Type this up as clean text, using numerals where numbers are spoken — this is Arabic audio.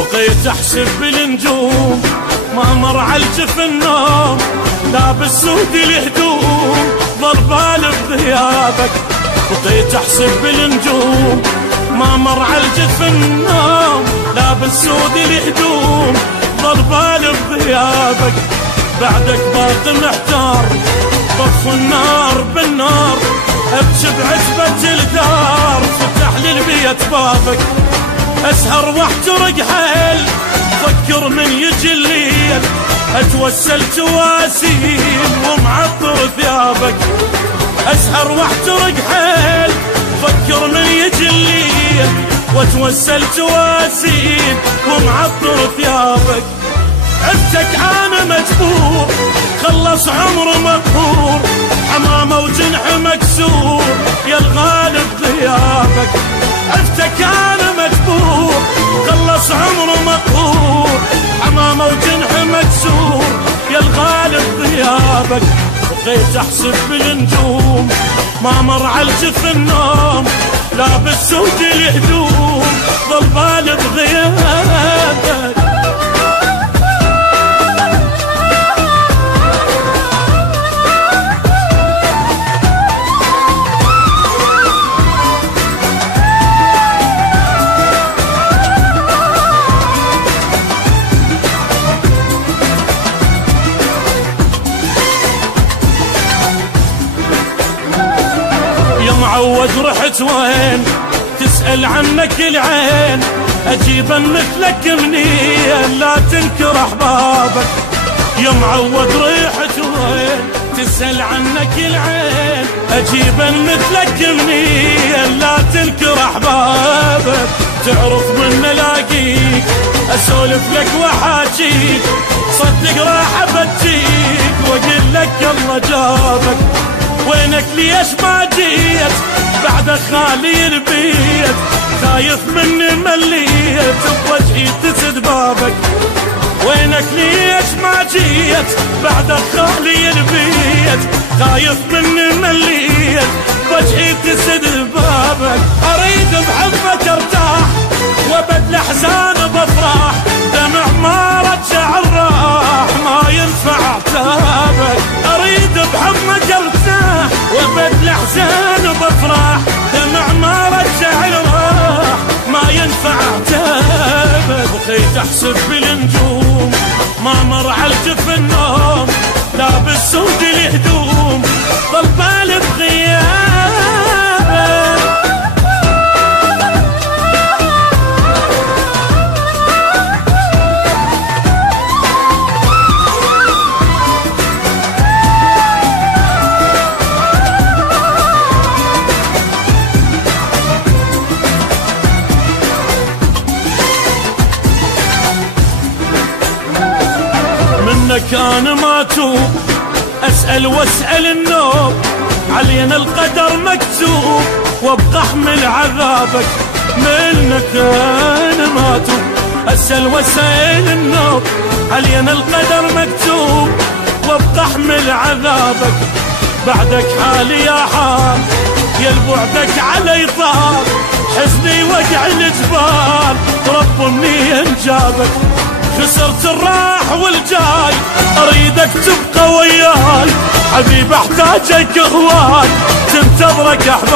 بقيت احسب بالنجوم ما مر عالجف النوم، لابس سود الهدوم ظل بالي بغيابك. بقيت احسب بالنجوم ما مر عالجف النوم، لابس سود الهدوم ظل بالي بغيابك. بعدك باقي محتار طف النار بالنار، ابكي بعتبة الدار فتح لي البيت بابك. اسهر واحترق حيل فكر من يجي الليل، اتوسل تواسيل ومعطر ثيابك. اسهر واحترق حيل فكر من يجي الليل، واتوسل تواسيل ومعطر ثيابك. عفتك انا مجبور خلص عمر مقهور، حمامه وجنح مكسور يا الغالب غيابك. عفتك انا مجبور خلص عمر مقهور، حمامه وجنح مكسور يا الغالب غيابك. بقيت احسب بالنجوم ما مر عالجف النوم، لابس سود الهدوم ظل بالي بغيابك. معود رحت وين تسأل عنك العين، أجيبا مثلك منين لا تنكر أحبابك. يا معود رحت وين تسأل عنك العين، أجيبا مثلك منين لا تنكر أحبابك. تعرف من الاقيك اسولف لك واحاجيك، صدق راح ابجيك واقول لك يلا جابك. وينك ليش ما جيت بعد خالي البيت، خايف مني مليت بوجهي تسد بابك. وينك ليش ما جيت بعد خالي البيت، خايف مني مليت بوجهي تسد بابك. اريد بحبك ارتاح وابد الاحزان بفرح، دمع ما رجع الراح ما ينفع عتابك. اريد بحبك ارتاح وابد الاحزان بفرح، دمع ما رجع الراح ما ينفع عتابك. بقيت احسب بالنجوم ما مر عالجف النوم، لابس سود الهدوم ظل بالي بغيابك. منك انا ما توب اسال واسال النوب، علينا القدر مكتوب وابقى احمل عذابك. منك انا ما توب اسال واسال النوب، علينا القدر مكتوب وابقى احمل عذابك. بعدك حالي يا حال يا بعدك علي طال، حزني وقع الجبال رب منين جابك. خسرت الراح والجاي اريدك تبقى وياي، حبيب احتاجك هواي تنتظرك احباب.